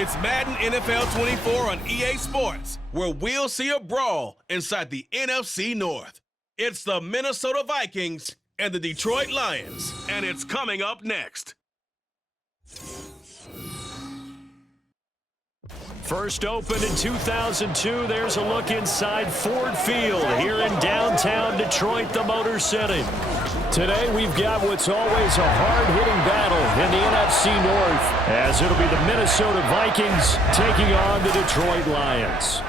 It's Madden NFL 24 on EA Sports, where we'll see a brawl inside the NFC North. It's the Minnesota Vikings and the Detroit Lions, and it's coming up next. First opened in 2002, there's a look inside Ford Field here in downtown Detroit, the Motor City. Today we've got what's always a hard-hitting battle in the NFC North, as it'll be the Minnesota Vikings taking on the Detroit Lions.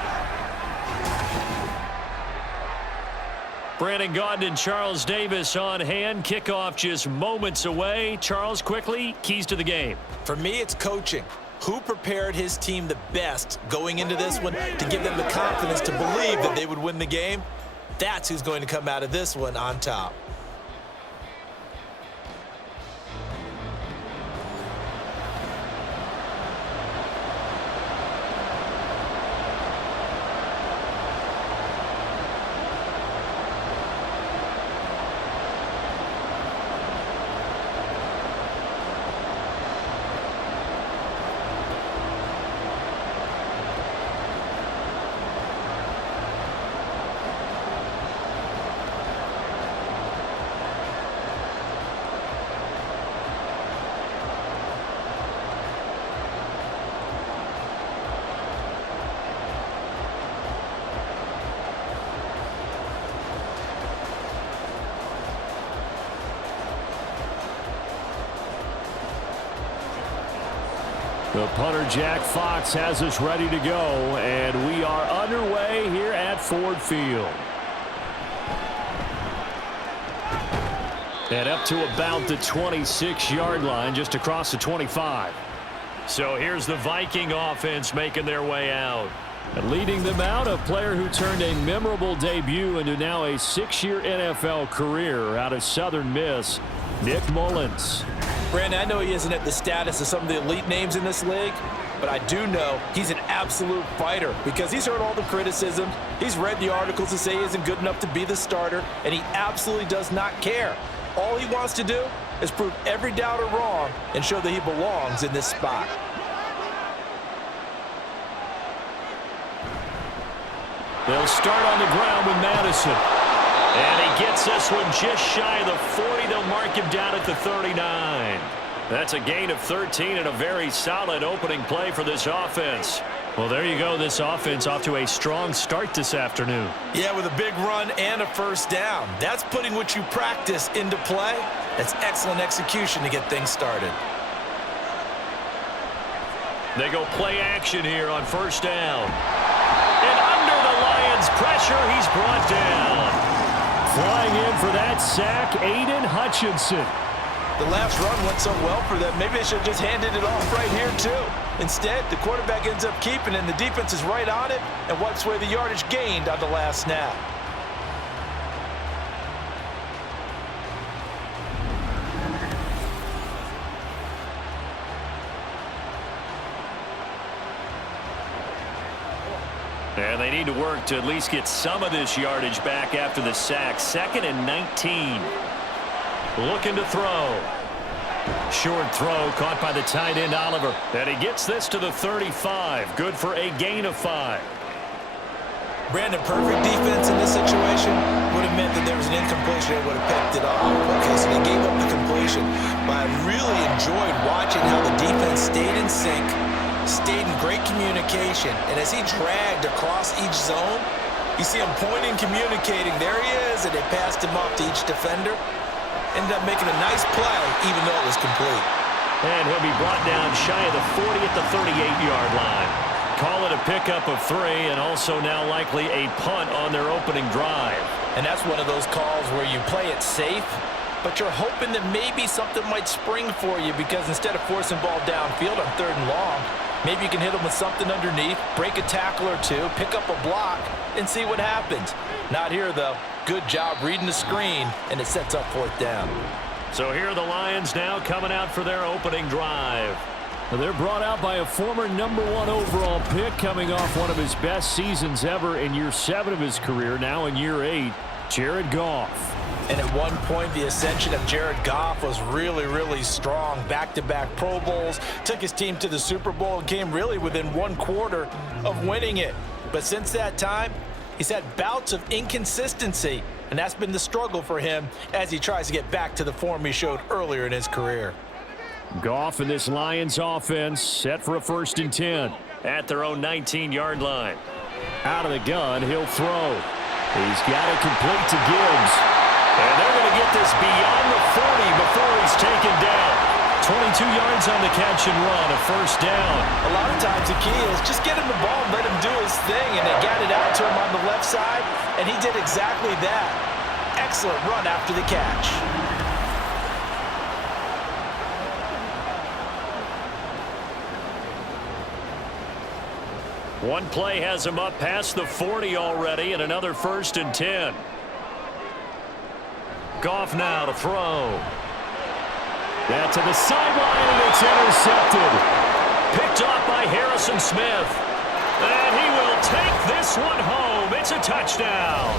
Brandon Gaudin and Charles Davis on hand. Kickoff just moments away. Charles, quickly, keys to the game. For me, it's coaching. Who prepared his team the best going into this one to give them the confidence to believe that they would win the game? That's who's going to come out of this one on top. The punter, Jack Fox, has us ready to go, and we are underway here at Ford Field. And up to about the 26-yard line, just across the 25. So here's the Viking offense making their way out. And leading them out, a player who turned a memorable debut into now a 6-year NFL career out of Southern Miss, Nick Mullins. Brandon, I know he isn't at the status of some of the elite names in this league, but I do know he's an absolute fighter because he's heard all the criticism. He's read the articles that say he isn't good enough to be the starter, and he absolutely does not care. All he wants to do is prove every doubter wrong and show that he belongs in this spot. They'll start on the ground with Madison. And he gets this one just shy of the 40. They'll mark him down at the 39. That's a gain of 13 and a very solid opening play for this offense. Well, there you go. This offense off to a strong start this afternoon. Yeah, with a big run and a first down. That's putting what you practice into play. That's excellent execution to get things started. They go play action here on first down. And under the Lions' pressure, he's brought down. Flying in for that sack, Aiden Hutchinson. The last run went so well for them, maybe they should have just handed it off right here, too. Instead, the quarterback ends up keeping it, and the defense is right on it and wipes away the yardage gained on the last snap. And they need to work to at least get some of this yardage back after the sack. 2nd and 19. Looking to throw. Short throw caught by the tight end Oliver. And he gets this to the 35. Good for a gain of 5. Brandon, perfect defense in this situation would have meant that there was an incompletion and would have picked it off. Okay, so they gave up the completion. But I really enjoyed watching how the defense stayed in sync, stayed in great communication, and as he dragged across each zone, you see him pointing, communicating. There he is, and they passed him off to each defender. Ended up making a nice play, even though it was complete. And he'll be brought down shy of the 40 at the 38-yard line. Call it a pickup of 3, and also now likely a punt on their opening drive. And that's one of those calls where you play it safe, but you're hoping that maybe something might spring for you, because instead of forcing ball downfield on 3rd and long, maybe you can hit them with something underneath, break a tackle or two, pick up a block, and see what happens. Not here, though. Good job reading the screen, and it sets up 4th down. So here are the Lions now coming out for their opening drive. They're brought out by a former #1 overall pick, coming off one of his best seasons ever in year 7 of his career, now in year 8, Jared Goff. And at one point, the ascension of Jared Goff was really, really strong. Back-to-back Pro Bowls, took his team to the Super Bowl, and came really within 1 quarter of winning it. But since that time, he's had bouts of inconsistency, and that's been the struggle for him as he tries to get back to the form he showed earlier in his career. Goff and this Lions offense set for a 1st and 10 at their own 19-yard line. Out of the gun, he'll throw. He's got it complete to Gibbs. And they're going to get this beyond the 40 before he's taken down. 22 yards on the catch and run, a 1st down. A lot of times the key is just get him the ball and let him do his thing, and they got it out to him on the left side, and he did exactly that. Excellent run after the catch. One play has him up past the 40 already, and another 1st and 10. Goff now to throw. That to the sideline, and it's intercepted. Picked off by Harrison Smith. And he will take this one home. It's a touchdown.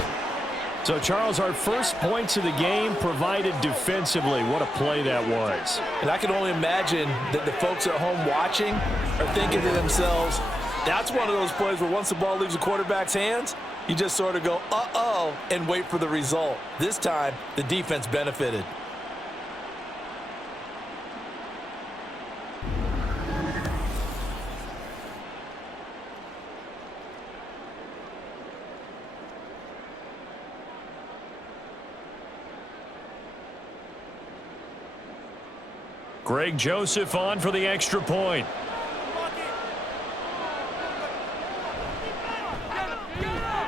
So, Charles, our first points of the game provided defensively. What a play that was. And I can only imagine that the folks at home watching are thinking to themselves, that's one of those plays where once the ball leaves the quarterback's hands, you just sort of go, uh-oh, and wait for the result. This time, the defense benefited. Greg Joseph on for the extra point.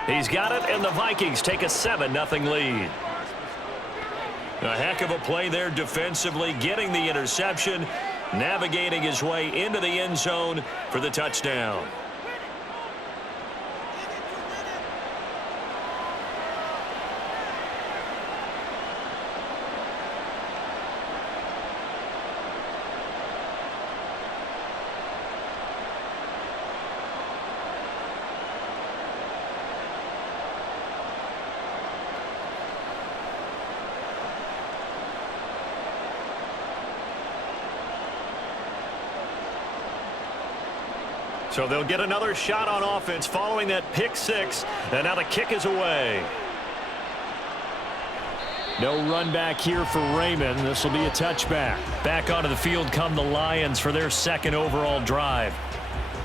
He's got it, and the Vikings take a 7-0 lead. A heck of a play there defensively, getting the interception, navigating his way into the end zone for the touchdown. So they'll get another shot on offense following that pick 6, and now the kick is away. No run back here for Raymond. This will be a touchback. Back onto the field come the Lions for their 2nd overall drive.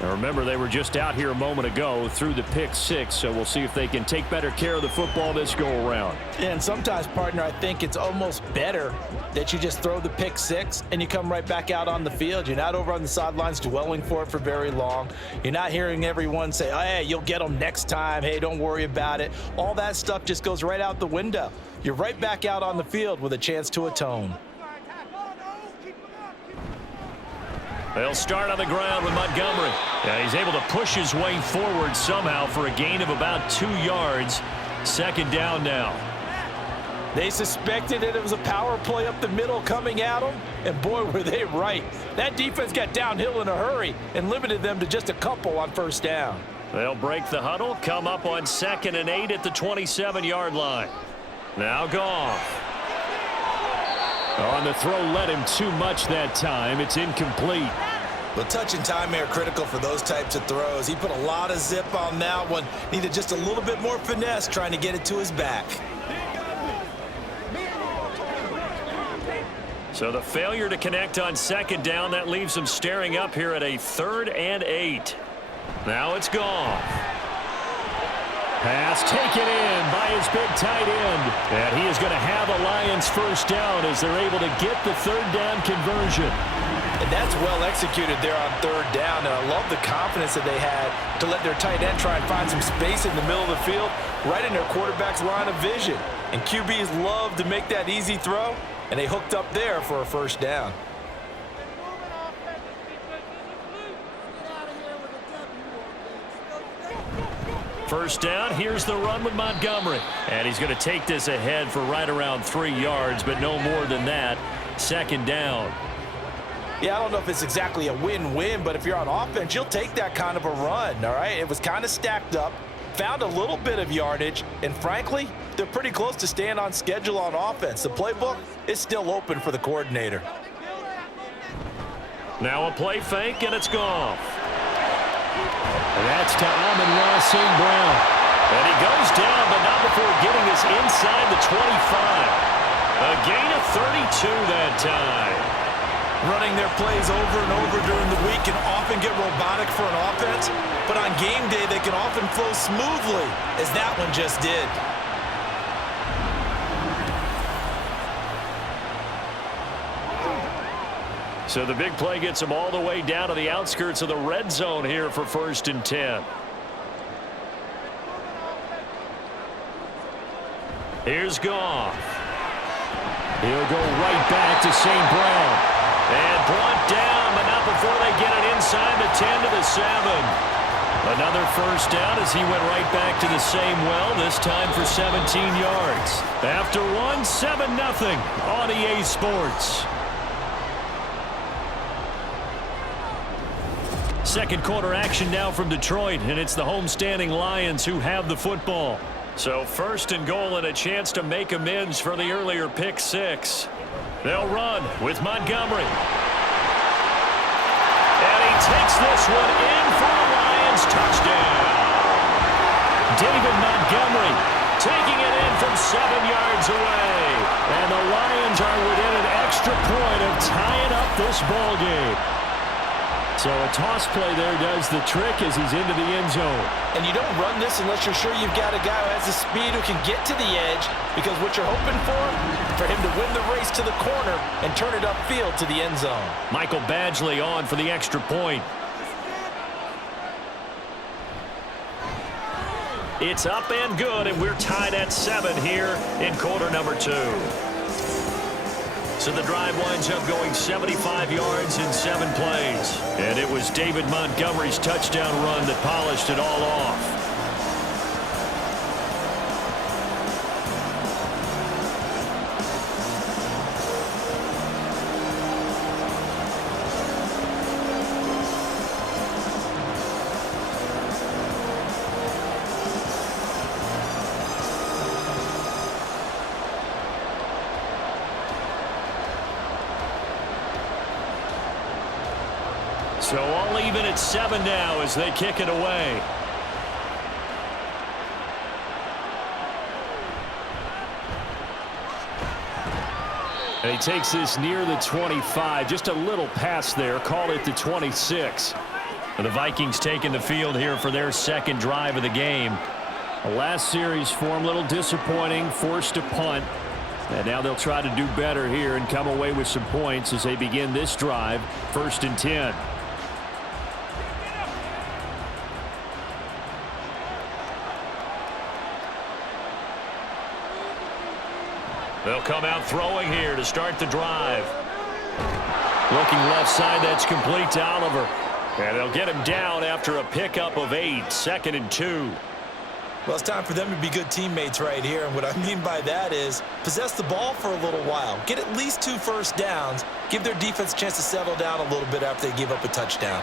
Now remember, they were just out here a moment ago through the pick 6, so we'll see if they can take better care of the football this go-around. And sometimes, partner, I think it's almost better that you just throw the pick 6 and you come right back out on the field. You're not over on the sidelines dwelling for it for very long. You're not hearing everyone say, oh, hey, you'll get them next time. Hey, don't worry about it. All that stuff just goes right out the window. You're right back out on the field with a chance to atone. They'll start on the ground with Montgomery. Yeah, he's able to push his way forward somehow for a gain of about 2 yards. 2nd down now. They suspected that it was a power play up the middle coming at them, and boy, were they right. That defense got downhill in a hurry and limited them to just a couple on 1st down. They'll break the huddle, come up on 2nd and 8 at the 27-yard line. Now Goff. On the throw, led him too much that time. It's incomplete. The touch and time are critical for those types of throws. He put a lot of zip on that one. Needed just a little bit more finesse trying to get it to his back. So the failure to connect on 2nd down, that leaves him staring up here at a 3rd and 8. Now it's Goff. Pass taken in by his big tight end. And he is going to have a Lions 1st down as they're able to get the 3rd down conversion. And that's well executed there on 3rd down. And I love the confidence that they had to let their tight end try and find some space in the middle of the field, right in their quarterback's line of vision. And QBs love to make that easy throw, and they hooked up there for a 1st down. First down, here's the run with Montgomery. And he's going to take this ahead for right around 3 yards, but no more than that. 2nd down. Yeah, I don't know if it's exactly a win-win, but if you're on offense, you'll take that kind of a run, all right? It was kind of stacked up. found a little bit of yardage, and frankly, they're pretty close to staying on schedule on offense. The playbook is still open for the coordinator. Now a play fake, and it's Goff. And that's to Amon-Ra St. Brown. And he goes down, but not before getting us inside the 25. A gain of 32 that time. Running their plays over and over during the week can often get robotic for an offense, but on game day they can often flow smoothly, as that one just did. So the big play gets them all the way down to the outskirts of the red zone here for 1st and 10. Here's Goff. He'll go right back to St. Brown. And brought down, but not before they get it inside the 10 to the 7. Another first down as he went right back to the same well, this time for 17 yards. After one, 7-0 on EA Sports. Second quarter action now from Detroit, and it's the homestanding Lions who have the football. So 1st and goal and a chance to make amends for the earlier pick 6. They'll run with Montgomery. And he takes this one in for a Lions touchdown. David Montgomery taking it in from 7 yards away. And the Lions are within an extra point of tying up this ball game. So a toss play there does the trick as he's into the end zone. And you don't run this unless you're sure you've got a guy who has the speed who can get to the edge, because what you're hoping for him to win the race to the corner and turn it upfield to the end zone. Michael Badgley on for the extra point. It's up and good, and we're tied at 7 here in quarter number 2. So the drive winds up going 75 yards in 7 plays. And it was David Montgomery's touchdown run that polished it all off. So all even at 7 now as they kick it away. And he takes this near the 25. Just a little pass there. Call it the 26. And the Vikings taking the field here for their second drive of the game. The last series for them, a little disappointing. Forced to punt. And now they'll try to do better here and come away with some points as they begin this drive. 1st and 10. They'll come out throwing here to start the drive. Looking left side, that's complete to Oliver. And they'll get him down after a pickup of 8, 2nd and 2. Well, it's time for them to be good teammates right here. And what I mean by that is possess the ball for a little while. Get at least 2 first downs. Give their defense a chance to settle down a little bit after they give up a touchdown.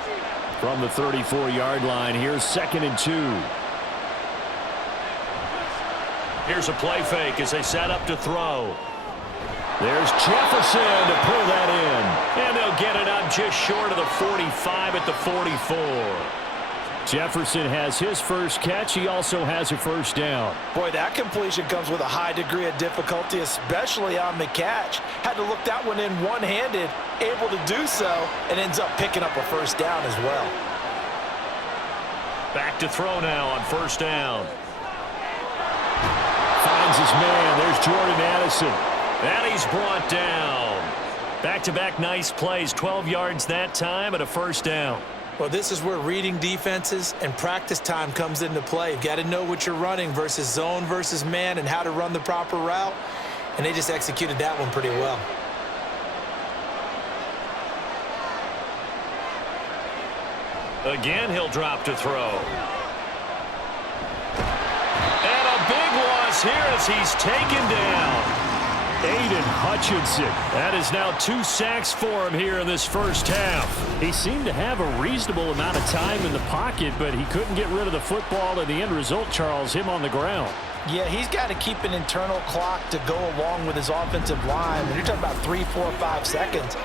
From the 34-yard line, here's 2nd and 2. Here's a play fake as they set up to throw. There's Jefferson to pull that in. And they'll get it up just short of the 45 at the 44. Jefferson has his first catch. He also has a first down. Boy, that completion comes with a high degree of difficulty, especially on the catch. Had to look that one in one-handed, able to do so, and ends up picking up a first down as well. Back to throw now on first down. Finds his man. There's Jordan Addison. And he's brought down. Back-to-back nice plays. 12 yards that time and a first down. Well, this is where reading defenses and practice time comes into play. You've got to know what you're running versus zone versus man and how to run the proper route. And they just executed that one pretty well. Again, he'll drop to throw. And a big loss here as he's taken down. Aiden Hutchinson. That is now 2 sacks for him here in this first half. He seemed to have a reasonable amount of time in the pocket, but he couldn't get rid of the football, and the end result, Charles, him on the ground. Yeah, he's got to keep an internal clock to go along with his offensive line. When you're talking about 3, 4, 5 seconds,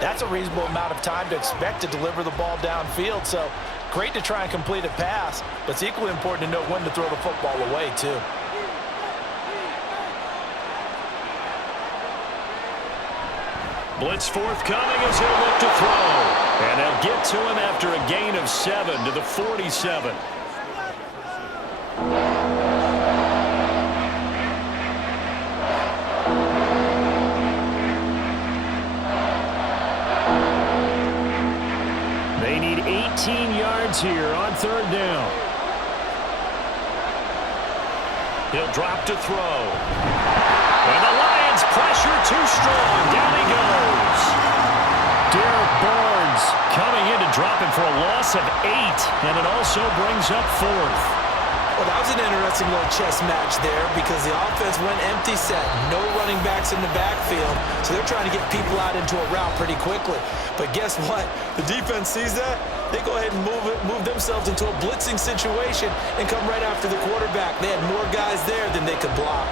that's a reasonable amount of time to expect to deliver the ball downfield. So great to try and complete a pass, but it's equally important to know when to throw the football away, too. Blitz forthcoming as he'll look to throw. And they'll get to him after a gain of 7 to the 47. They need 18 yards here on 3rd down. He'll drop to throw. And the Lions pressure too strong. Down he goes. Derek Barnes coming in to drop him for a loss of 8. And it also brings up 4th. Well, that was an interesting little chess match there because the offense went empty set. No running backs in the backfield, so they're trying to get people out into a route pretty quickly. But guess what? The defense sees that. They go ahead and move themselves into a blitzing situation and come right after the quarterback. They had more guys there than they could block.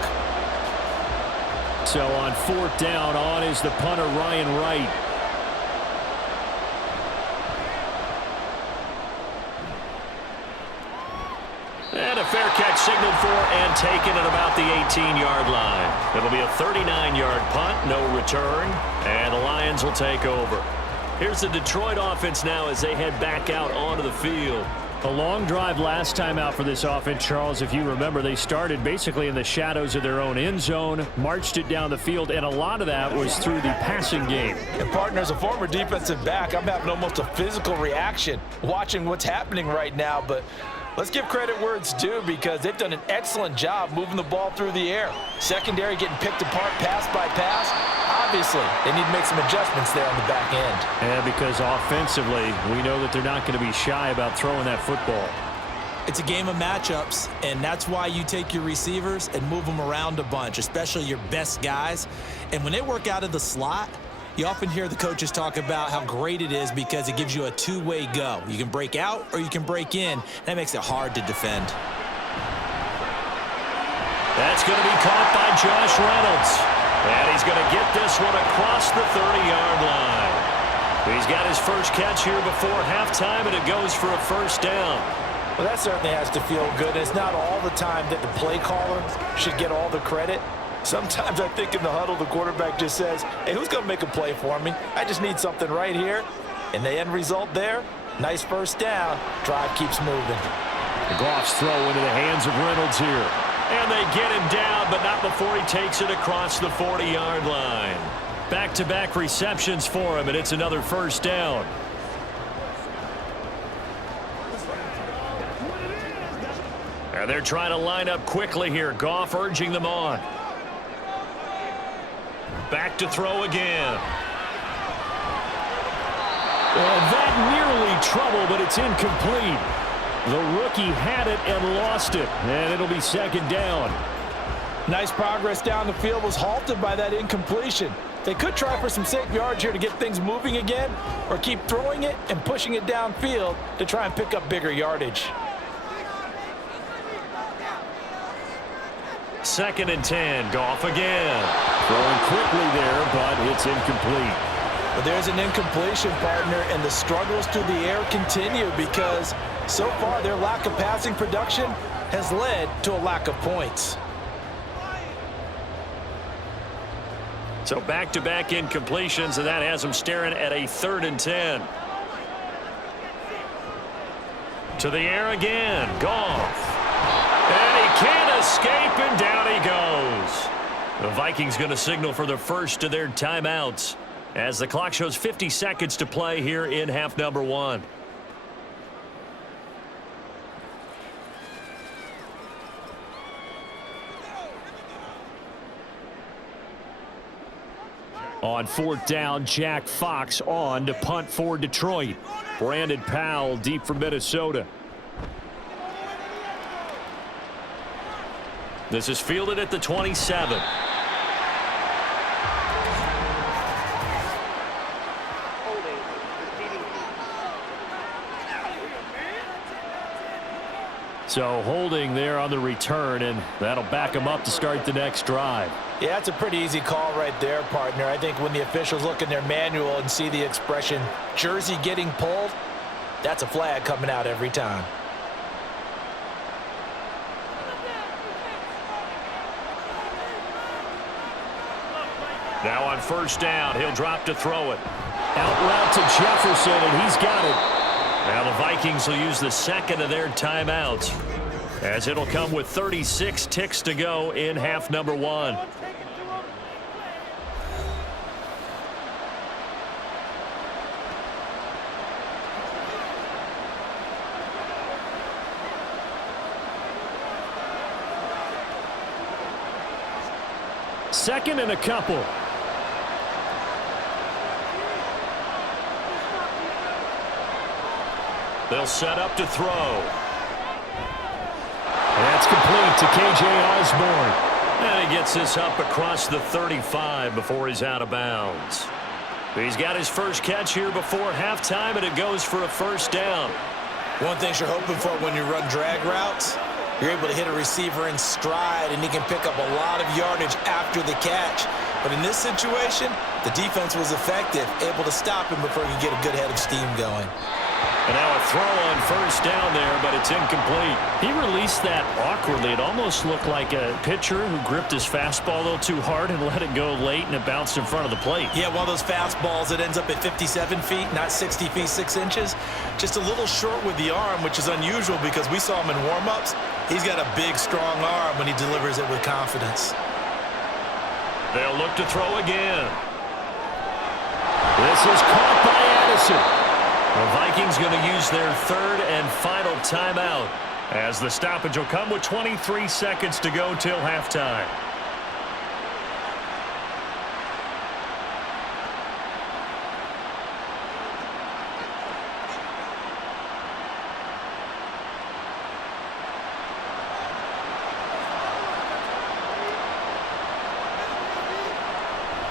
So on 4th down, on is the punter, Ryan Wright. And a fair catch signaled for and taken at about the 18-yard line. It'll be a 39-yard punt, no return, and the Lions will take over. Here's the Detroit offense now as they head back out onto the field. A long drive last time out for this offense, Charles. If you remember, they started basically in the shadows of their own end zone, marched it down the field, and a lot of that was through the passing game. And partner, as a former defensive back, I'm having almost a physical reaction watching what's happening right now, but let's give credit where it's due because they've done an excellent job moving the ball through the air. Secondary getting picked apart pass by pass. Obviously, they need to make some adjustments there on the back end. Yeah, because offensively, we know that they're not going to be shy about throwing that football. It's a game of matchups, and that's why you take your receivers and move them around a bunch, especially your best guys. And when they work out of the slot, you often hear the coaches talk about how great it is because it gives you a two-way go. You can break out or you can break in. That makes it hard to defend. That's going to be caught by Josh Reynolds. And he's going to get this one across the 30-yard line. He's got his first catch here before halftime, and it goes for a first down. Well, that certainly has to feel good. It's not all the time that the play caller should get all the credit. Sometimes I think in the huddle, the quarterback just says, hey, who's going to make a play for me? I just need something right here. And the end result there, nice first down. Drive keeps moving. Goff's throw into the hands of Reynolds here. And they get him down, but not before he takes it across the 40-yard line. Back-to-back receptions for him, and it's another first down. And they're trying to line up quickly here. Goff urging them on. Back to throw again. And that nearly trouble, but it's incomplete. The rookie had it and lost it, and it'll be second down. Nice progress down the field was halted by that incompletion. They could try for some safe yards here to get things moving again, or keep throwing it and pushing it downfield to try and pick up bigger yardage. 2nd and 10, Goff again. Throwing quickly there, but it's incomplete. But there's an incompletion, partner, and the struggles through the air continue because so far their lack of passing production has led to a lack of points. So back-to-back incompletions, and that has them staring at a 3rd and 10. To the air again, Goff. And he can't escape, and down he goes. The Vikings going to signal for the first of their timeouts as the clock shows 50 seconds to play here in half number 1. On 4th down, Jack Fox on to punt for Detroit. Brandon Powell deep for Minnesota. This is fielded at the 27. So holding there on the return, and that'll back them up to start the next drive. Yeah, that's a pretty easy call right there, partner. I think when the officials look in their manual and see the expression, jersey getting pulled, that's a flag coming out every time. Now on first down, he'll drop to throw it. Out route to Jefferson, and he's got it. Now the Vikings will use the second of their timeouts, as it'll come with 36 ticks to go in half number one. Second and a couple. They'll set up to throw. And that's complete to K.J. Osborne. And he gets this up across the 35 before he's out of bounds. He's got his first catch here before halftime, and it goes for a first down. One thing you're hoping for when you run drag routes, you're able to hit a receiver in stride, and he can pick up a lot of yardage after the catch. But in this situation, the defense was effective, able to stop him before he could get a good head of steam going. And now a throw on first down there, but it's incomplete. He released that awkwardly. It almost looked like a pitcher who gripped his fastball a little too hard and let it go late, and it bounced in front of the plate. Yeah, one of those fastballs that ends up at 57 feet, not 60 feet, 6 inches. Just a little short with the arm, which is unusual because we saw him in warm-ups. He's got a big, strong arm when he delivers it with confidence. They'll look to throw again. This is caught by Addison. The Vikings going to use their third and final timeout, as the stoppage will come with 23 seconds to go till halftime.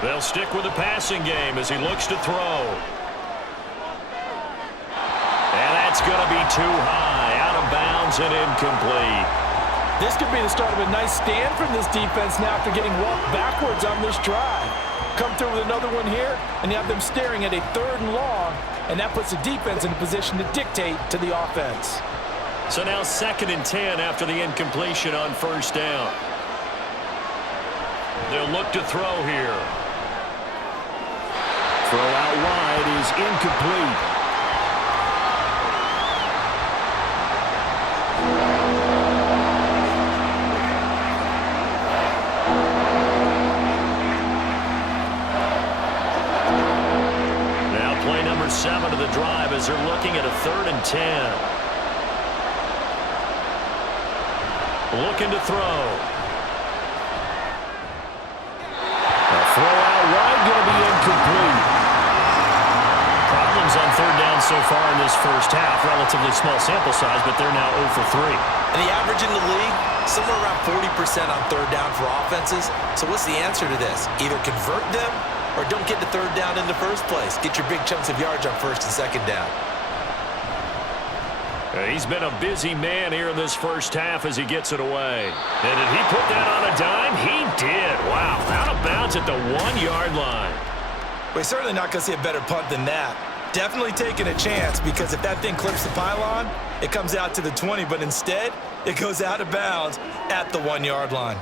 They'll stick with the passing game as he looks to throw. And that's going to be too high, out of bounds and incomplete. This could be the start of a nice stand from this defense now after getting walked backwards on this drive. Come through with another one here, and you have them staring at a 3rd and long, and that puts the defense in a position to dictate to the offense. So now 2nd and 10 after the incompletion on first down. They'll look to throw here. Throw out wide is incomplete. Play number 7 of the drive as they're looking at a 3rd and 10. Looking to throw. A throw out wide, going to be incomplete. Problems on 3rd down so far in this first half. Relatively small sample size, but they're now 0 for 3. And the average in the league, somewhere around 40% on 3rd down for offenses. So what's the answer to this? Either convert them or don't get the 3rd down in the first place. Get your big chunks of yards on 1st and 2nd down. He's been a busy man here in this first half as he gets it away. And did he put that on a dime? He did. Wow, out of bounds at the 1-yard line. We're certainly not going to see a better punt than that. Definitely taking a chance, because if that thing clips the pylon, it comes out to the 20, but instead, it goes out of bounds at the 1-yard line.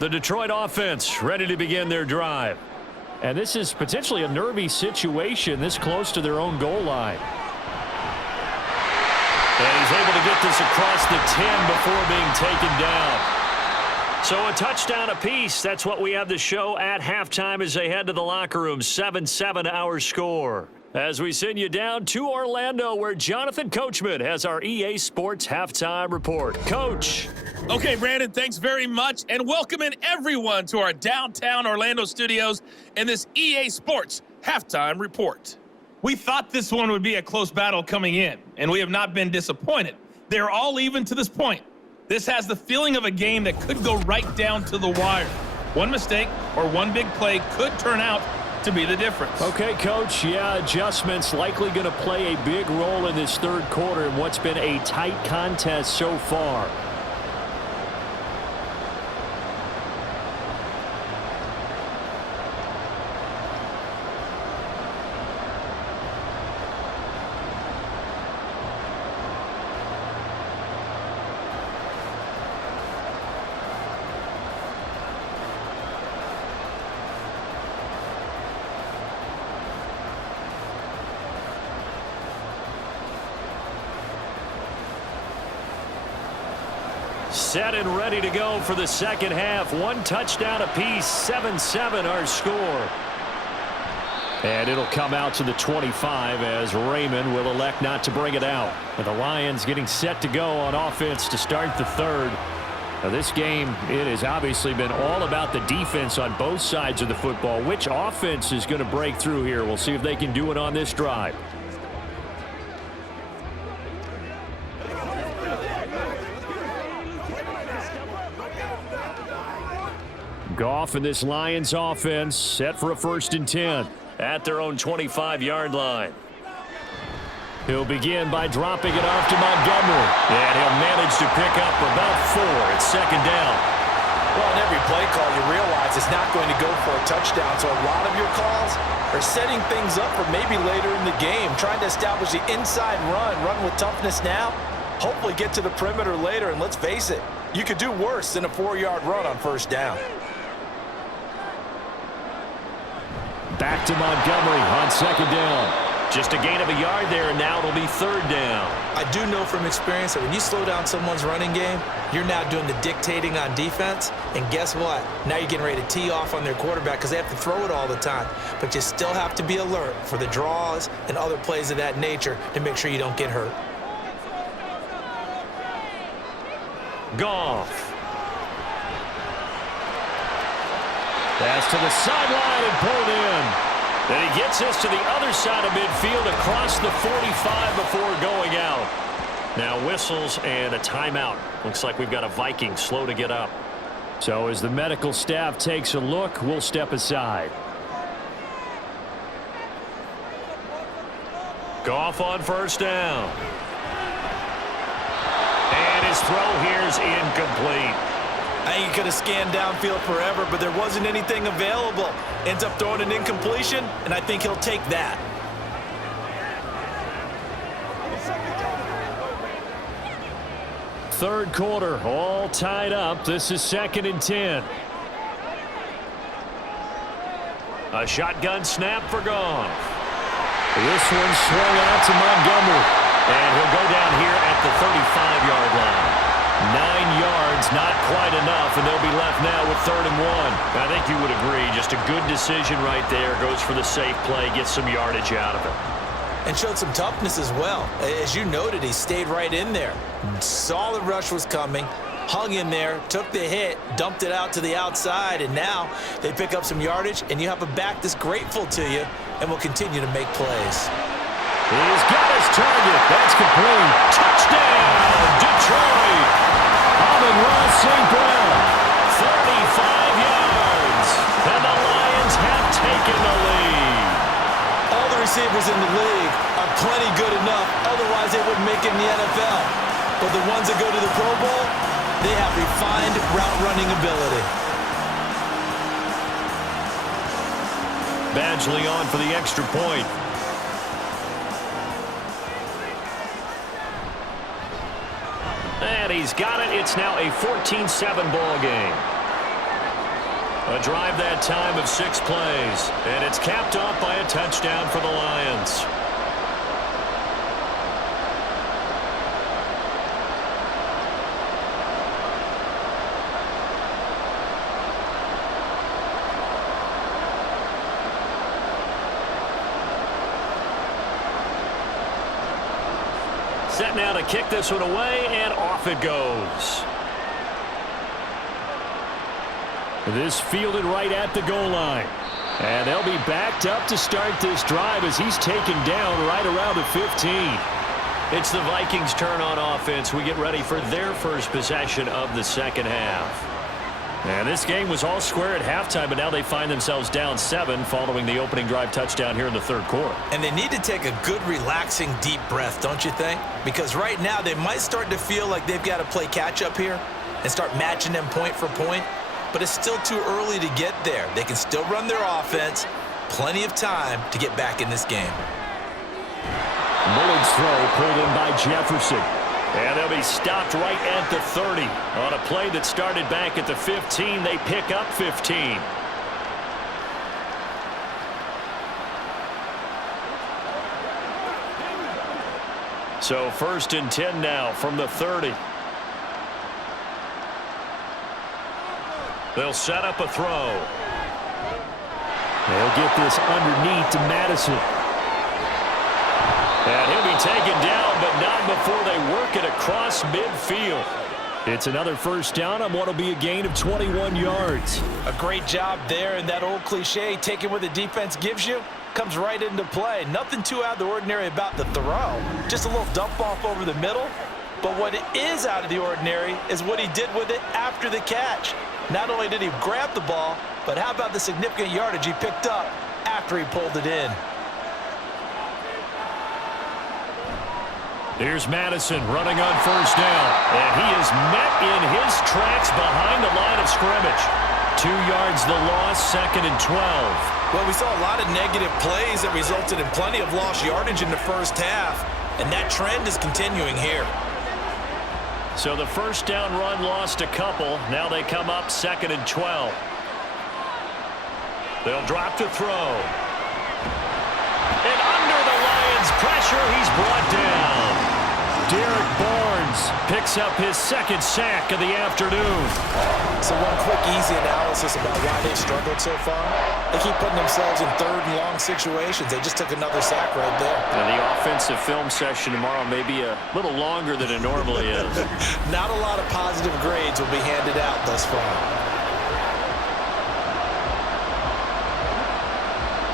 The Detroit offense ready to begin their drive. And this is potentially a nervy situation this close to their own goal line. And he's able to get this across the 10 before being taken down. So a touchdown apiece. That's what we have to show at halftime as they head to the locker room. 7-7 our score. As we send you down to Orlando, where Jonathan Coachman has our EA Sports halftime report. Coach. Okay, Brandon, thanks very much, and welcoming everyone to our downtown Orlando studios in this EA Sports halftime report. We thought this one would be a close battle coming in, and we have not been disappointed. They're all even to this point. This has the feeling of a game that could go right down to the wire. One mistake or one big play could turn out to be the difference. Okay, Coach, yeah, adjustments likely going to play a big role in this third quarter in what's been a tight contest so far. Set and ready to go for the second half. One touchdown apiece, 7-7 our score. And it'll come out to the 25 as Raymond will elect not to bring it out. And the Lions getting set to go on offense to start the third. Now this game, it has obviously been all about the defense on both sides of the football. Which offense is going to break through here? We'll see if they can do it on this drive. Goff and this Lions offense set for a 1st and 10 at their own 25-yard line. He'll begin by dropping it off to Montgomery, and he'll manage to pick up about 4 at second down. Well, in every play call, you realize it's not going to go for a touchdown, so a lot of your calls are setting things up for maybe later in the game, trying to establish the inside run with toughness now, hopefully get to the perimeter later, and let's face it, you could do worse than a 4-yard run on 1st down. Back to Montgomery on 2nd down. Just a gain of a yard there, and now it'll be 3rd down. I do know from experience that when you slow down someone's running game, you're now doing the dictating on defense. And guess what? Now you're getting ready to tee off on their quarterback because they have to throw it all the time. But you still have to be alert for the draws and other plays of that nature to make sure you don't get hurt. Goff. Pass to the sideline and pulled in. And he gets us to the other side of midfield across the 45 before going out. Now whistles and a timeout. Looks like we've got a Viking slow to get up. So as the medical staff takes a look, we'll step aside. Goff on 1st down. And his throw here is incomplete. I think he could have scanned downfield forever, but there wasn't anything available. Ends up throwing an incompletion, and I think he'll take that. Third quarter, all tied up. This is 2nd and 10. A shotgun snap for Goff. This one swung out to Montgomery. And he'll go down here at the 35-yard line. 9 yards, not quite enough, and they'll be left now with 3rd and 1. I think you would agree, just a good decision right there. Goes for the safe play, gets some yardage out of it. And showed some toughness as well. As you noted, he stayed right in there. Saw the rush was coming, hung in there, took the hit, dumped it out to the outside, and now they pick up some yardage, and you have a back that's grateful to you and will continue to make plays. He's got his target. That's complete. Touchdown, Detroit. Amon-Ra St. Brown, 35 yards. And the Lions have taken the lead. All the receivers in the league are plenty good enough. Otherwise, they wouldn't make it in the NFL. But the ones that go to the Pro Bowl, they have refined route running ability. Badgley on for the extra point. And he's got it. It's now a 14-7 ball game. A drive that time of 6 plays. And it's capped off by a touchdown for the Lions. Set now to kick this one away, and off it goes. This fielded right at the goal line. And they'll be backed up to start this drive as he's taken down right around the 15. It's the Vikings' turn on offense. We get ready for their first possession of the second half. And this game was all square at halftime, but now they find themselves down 7 following the opening drive touchdown here in the third quarter. And they need to take a good, relaxing, deep breath, don't you think? Because right now they might start to feel like they've got to play catch-up here and start matching them point for point. But it's still too early to get there. They can still run their offense. Plenty of time to get back in this game. Mullen's throw pulled in by Jefferson. And they'll be stopped right at the 30. On a play that started back at the 15, they pick up 15. So 1st and 10 now from the 30. They'll set up a throw. They'll get this underneath to Madison. And he'll be taken down, but not before they work it across midfield. It's another first down on what will be a gain of 21 yards. A great job there, and that old cliche, taking what the defense gives you, comes right into play. Nothing too out of the ordinary about the throw. Just a little dump off over the middle. But what is out of the ordinary is what he did with it after the catch. Not only did he grab the ball, but how about the significant yardage he picked up after he pulled it in. Here's Madison running on first down, and he is met in his tracks behind the line of scrimmage. 2 yards the loss, 2nd and 12. Well, we saw a lot of negative plays that resulted in plenty of lost yardage in the first half, and that trend is continuing here. So the first down run lost a couple. Now they come up 2nd and 12. They'll drop to throw. And under the Lions' pressure, he's brought down. Derek Barnes picks up his 2nd sack of the afternoon. So one quick, easy analysis about why they've struggled so far. They keep putting themselves in 3rd and long situations. They just took another sack right there. And the offensive film session tomorrow may be a little longer than it normally is. Not a lot of positive grades will be handed out thus far.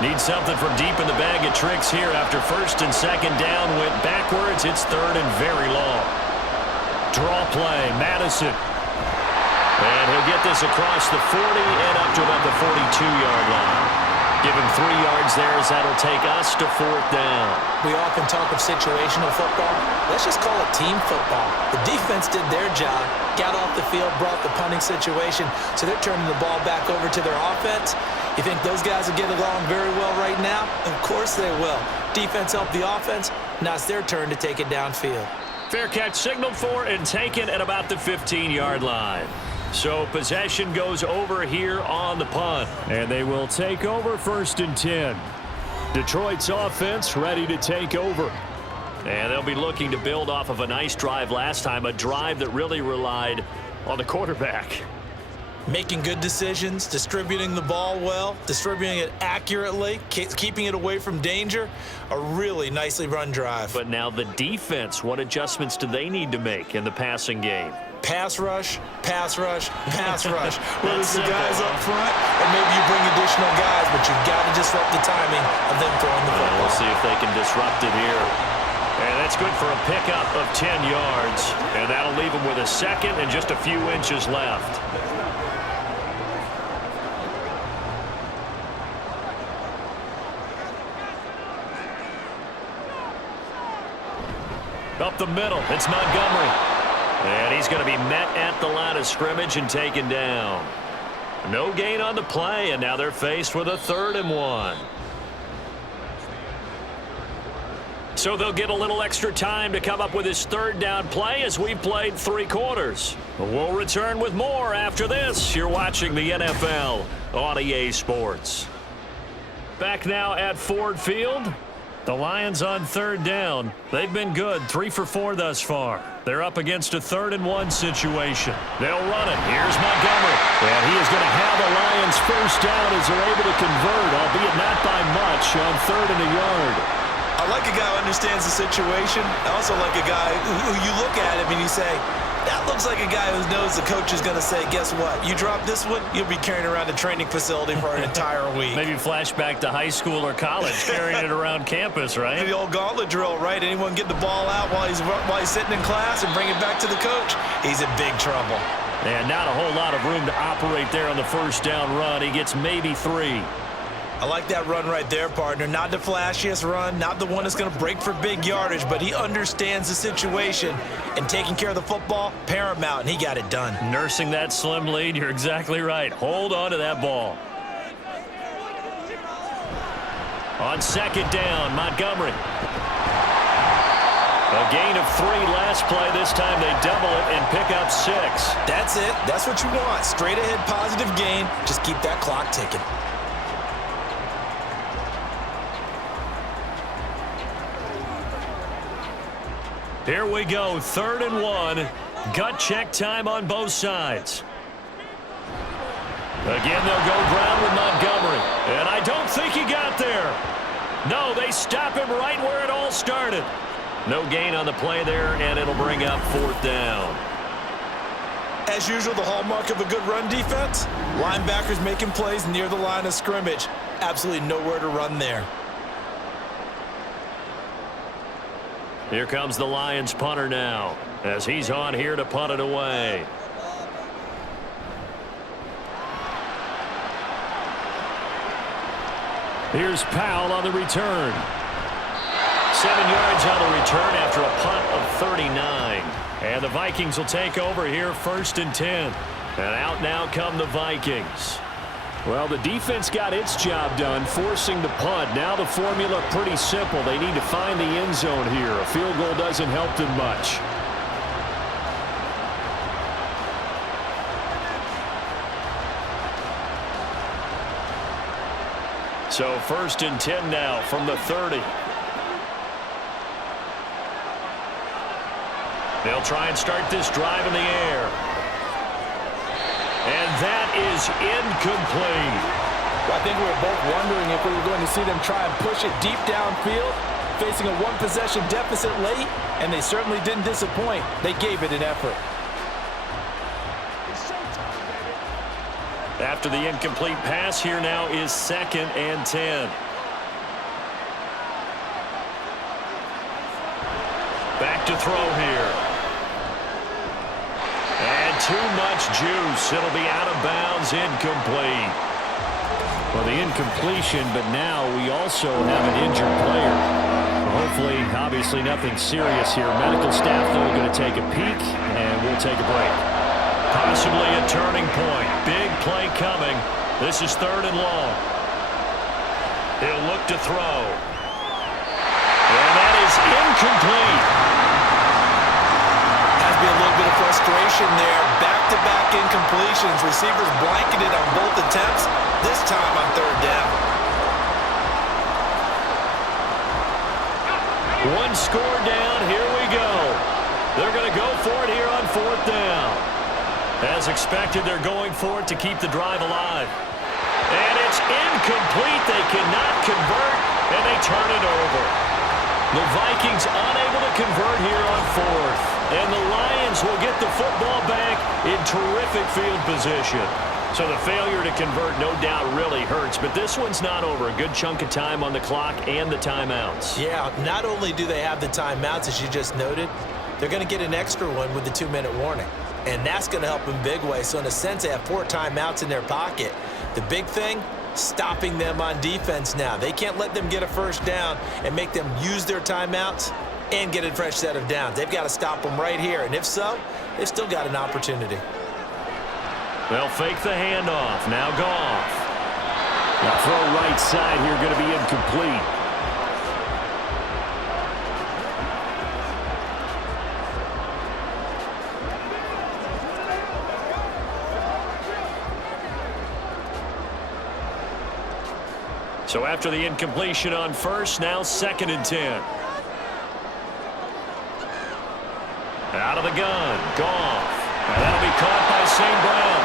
Need something from deep in the bag of tricks here after 1st and 2nd down went backwards. It's 3rd and very long. Draw play, Madison. And he'll get this across the 40 and up to about the 42-yard line. Give him 3 yards there as that'll take us to 4th down. We often talk of situational football. Let's just call it team football. The defense did their job, got off the field, brought the punting situation, so they're turning the ball back over to their offense. You think those guys will get along very well right now? Of course they will. Defense helped the offense. Now it's their turn to take it downfield. Fair catch signaled for and taken at about the 15-yard line. So possession goes over here on the punt. And they will take over 1st and 10. Detroit's offense ready to take over. And they'll be looking to build off of a nice drive last time, a drive that really relied on the quarterback. Making good decisions, distributing the ball well, distributing it accurately, keeping it away from danger. A really nicely run drive. But now the defense, what adjustments do they need to make in the passing game? Pass rush, pass rush, pass rush. Whether it's the guys up front or maybe you bring additional guys, but you've got to disrupt the timing of them throwing the football. We'll see if they can disrupt it here. And that's good for a pickup of 10 yards. And that'll leave them with a 2nd and just a few inches left. Up the middle, it's Montgomery. And he's going to be met at the line of scrimmage and taken down. No gain on the play, and now they're faced with a 3rd and 1. So they'll get a little extra time to come up with his 3rd down play as we've played 3 quarters. We'll return with more after this. You're watching the NFL on EA Sports. Back now at Ford Field. The Lions on 3rd down. They've been good, 3 for 4 thus far. They're up against a 3rd and 1 situation. They'll run it. Here's Montgomery. And he is going to have the Lions first down as they're able to convert, albeit not by much, on 3rd and a yard. I like a guy who understands the situation. I also like a guy who you look at him and you say, that looks like a guy who knows the coach is going to say, guess what? You drop this one, you'll be carrying around a training facility for an entire week. Maybe flashback to high school or college, carrying it around campus, right? The old gauntlet drill, right? Anyone get the ball out while he's sitting in class and bring it back to the coach? He's in big trouble. And not a whole lot of room to operate there on the first down run. He gets maybe 3. I like that run right there, partner. Not the flashiest run, not the one that's going to break for big yardage, but he understands the situation, and taking care of the football, paramount, and he got it done. Nursing that slim lead, you're exactly right. Hold on to that ball. On second down, Montgomery. A gain of 3 last play. This time they double it and pick up 6. That's it. That's what you want. Straight ahead positive gain. Just keep that clock ticking. Here we go, 3rd and 1. Gut check time on both sides. Again, they'll go ground with Montgomery. And I don't think he got there. No, they stop him right where it all started. No gain on the play there, and it'll bring up 4th down. As usual, the hallmark of a good run defense, linebackers making plays near the line of scrimmage. Absolutely nowhere to run there. Here comes the Lions punter now, as he's on here to punt it away. Here's Powell on the return. 7 yards on the return after a punt of 39. And the Vikings will take over here 1st and 10. And out now come the Vikings. Well, the defense got its job done, forcing the punt. Now the formula pretty simple. They need to find the end zone here. A field goal doesn't help them much. So 1st and 10 now from the 30. They'll try and start this drive in the air. And that is incomplete. Well, I think we were both wondering if we were going to see them try and push it deep downfield, facing a 1-possession deficit late, and they certainly didn't disappoint. They gave it an effort. After the incomplete pass, here now is 2nd and 10. Back to throw here. And too much juice. It'll be out of bounds, incomplete. Well, the incompletion, but now we also have an injured player. Hopefully, obviously nothing serious here. Medical staff, though, are going to take a peek, and we'll take a break. Possibly a turning point. Big play coming. This is 3rd and long. He'll look to throw. And that is incomplete. Has to be a little bit of frustration there. Back-to-back incompletions. Receivers blanketed on both attempts. This time on 3rd down. One score down. Here we go. They're going to go for it here on 4th down. As expected, they're going for it to keep the drive alive. And it's incomplete. They cannot convert, and they turn it over. The Vikings unable to convert here on 4th. And the Lions will get the football back in terrific field position. So the failure to convert, no doubt, really hurts. But this one's not over. A good chunk of time on the clock and the timeouts. Yeah, not only do they have the timeouts, as you just noted, they're going to get an extra one with the 2-minute warning. And that's going to help in big way. So in a sense, they have 4 timeouts in their pocket. The big thing, stopping them on defense now. They can't let them get a first down and make them use their timeouts and get a fresh set of downs. They've got to stop them right here. And if so, they've still got an opportunity. They'll fake the handoff. Now Goff. The throw right side here going to be incomplete. So after the incompletion on 1st, now 2nd and 10. Out of the gun, Goff. And that'll be caught by St. Brown.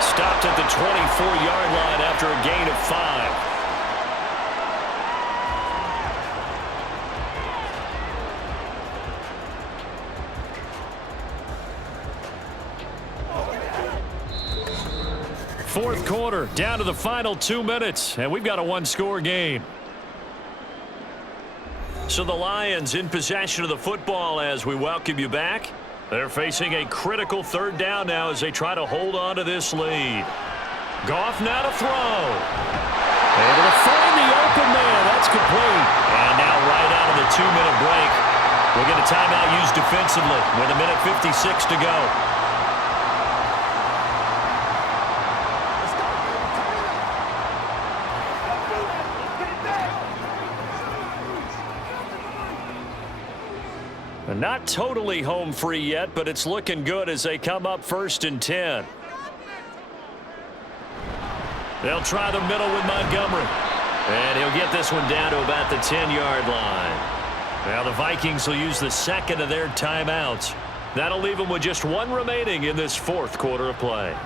Stopped at the 24-yard line after a gain of 5. Fourth quarter, down to the final 2 minutes, and we've got a 1-score game. So the Lions in possession of the football as we welcome you back. They're facing a critical third down now as they try to hold on to this lead. Goff now to throw. Able to find the open man. That's complete. And now right out of the 2-minute break, we'll get a timeout used defensively with 1:56 to go. Not totally home free yet, but it's looking good as they come up 1st and 10. They'll try the middle with Montgomery. And he'll get this one down to about the 10-yard line. Now the Vikings will use the second of their timeouts. That'll leave them with just one remaining in this 4th quarter of play.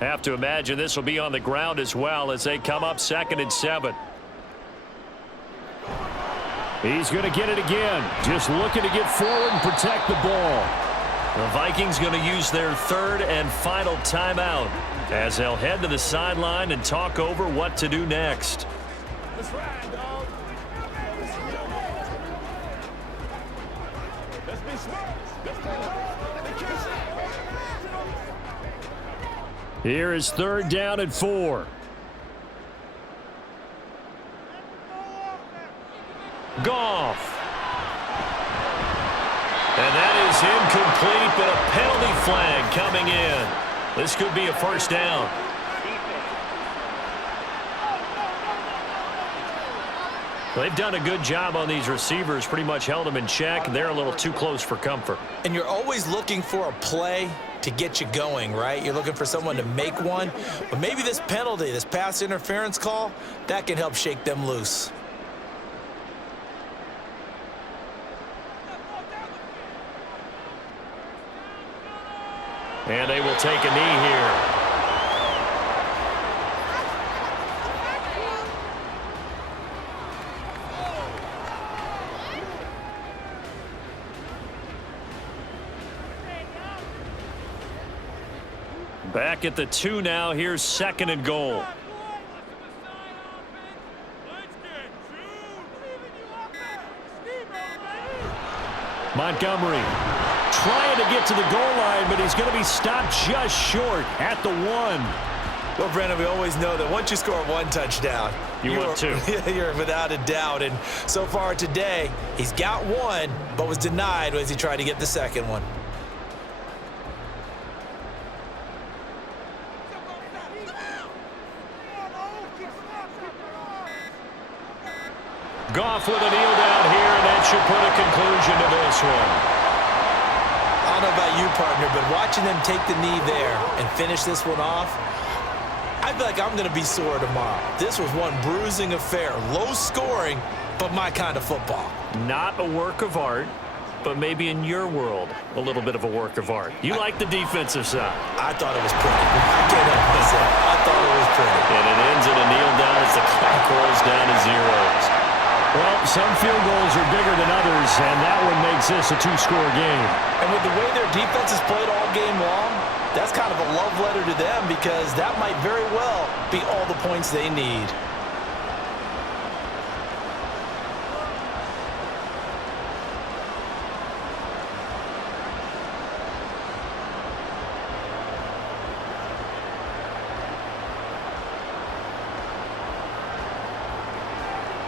Have to imagine this will be on the ground as well as they come up 2nd and 7. He's going to get it again. Just looking to get forward and protect the ball. The Vikings going to use their 3rd and final timeout as they'll head to the sideline and talk over what to do next. Let's ride, dog. Let's be smart. Let's play hard. Here is 3rd down and 4. Goff. And that is incomplete, but a penalty flag coming in. This could be a 1st down. They've done a good job on these receivers, pretty much held them in check. They're a little too close for comfort. And you're always looking for a play to get you going, right? You're looking for someone to make one. But maybe this penalty, this pass interference call, that can help shake them loose. And they will take a knee here. Back at the 2 now. Here's 2nd and goal. Montgomery trying to get to the goal line, but he's going to be stopped just short at the 1. Well, Brandon, we always know that once you score 1 touchdown, you want 2. You're without a doubt. And so far today, he's got 1, but was denied as he tried to get the 2nd one. Goff with a kneel down here, and that should put a conclusion to this one. I don't know about you, partner, but watching them take the knee there and finish this one off, I feel like I'm going to be sore tomorrow. This was one bruising affair. Low scoring, but my kind of football. Not a work of art, but maybe in your world, a little bit of a work of art. You like the defensive side. I thought it was pretty. I can't help myself. I thought it was pretty. And it ends in a kneel down as the clock rolls down to 0. Well, some field goals are bigger than others, and that one makes this a 2-score game. And with the way their defense has played all game long, that's kind of a love letter to them because that might very well be all the points they need.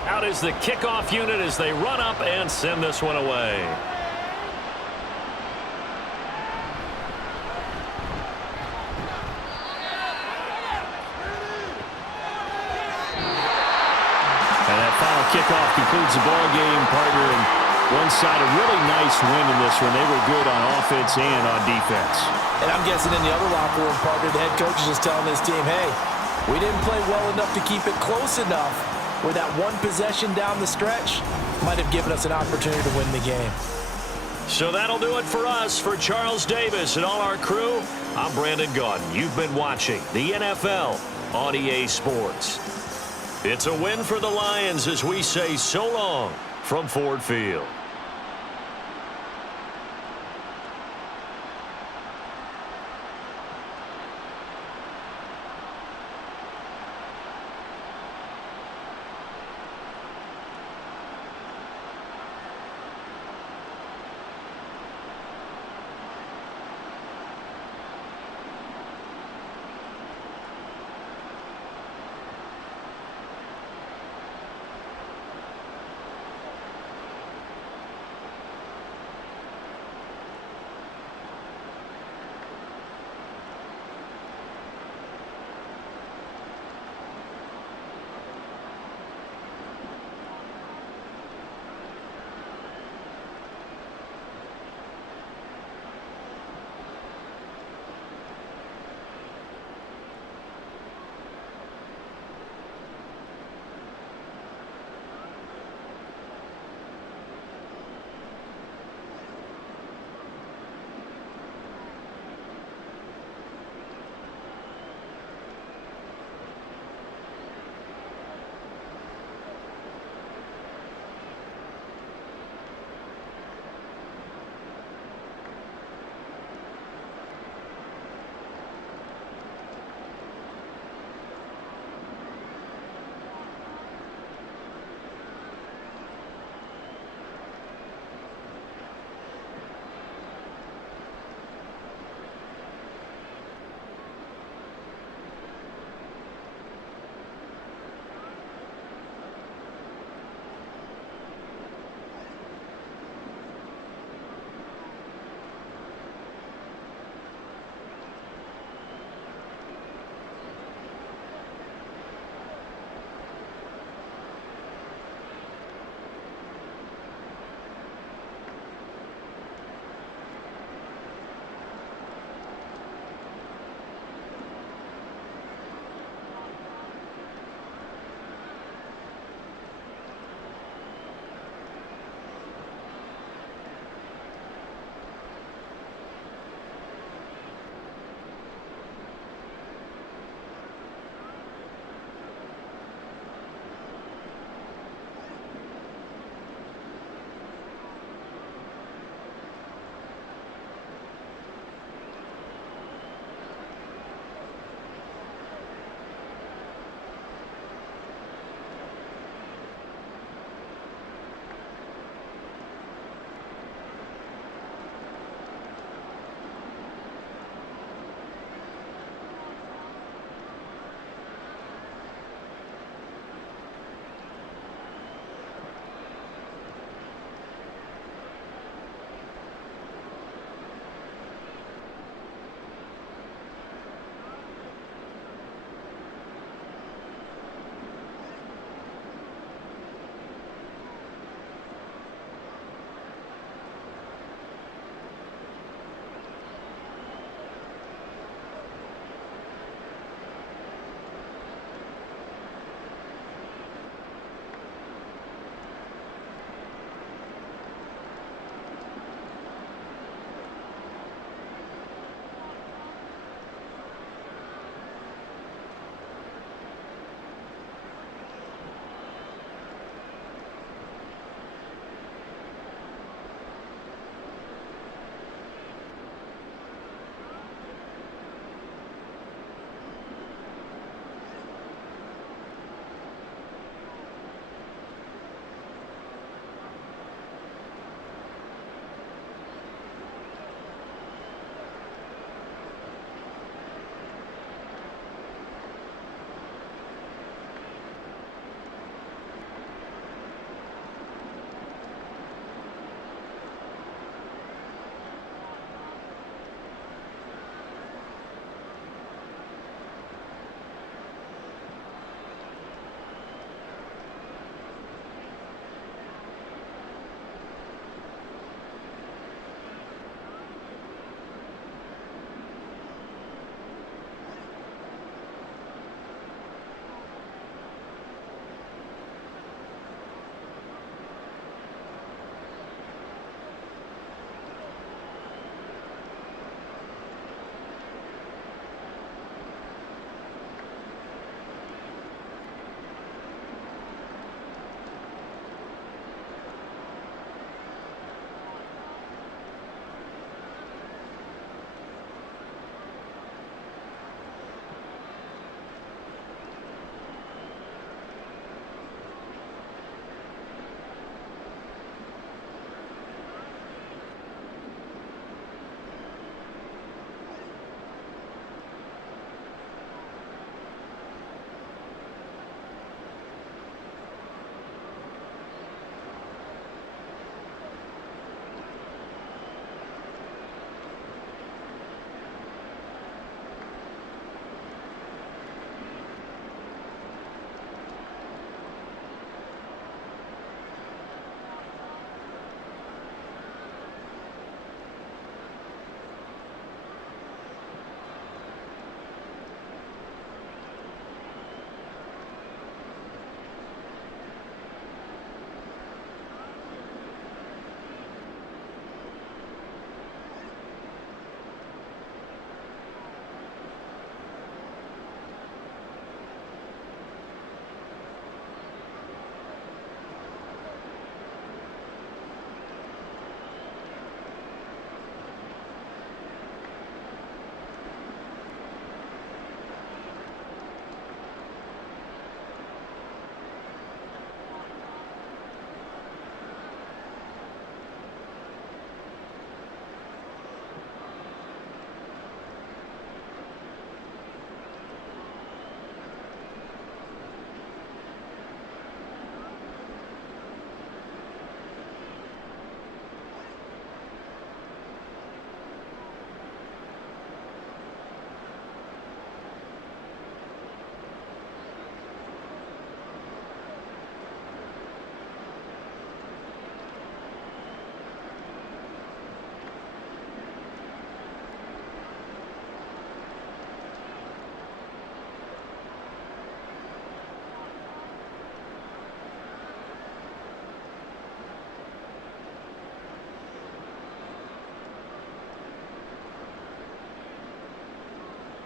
Out is the kickoff unit as they run up and send this one away. And that final kickoff concludes the ball game, partner. And one side, a really nice win in this one. They were good on offense and on defense. And I'm guessing in the other locker room, partner, the head coach is just telling his team, hey, we didn't play well enough to keep it close enough where that one possession down the stretch might have given us an opportunity to win the game. So that'll do it for us. For Charles Davis and all our crew, I'm Brandon Gaudin. You've been watching the NFL on EA Sports. It's a win for the Lions as we say so long from Ford Field.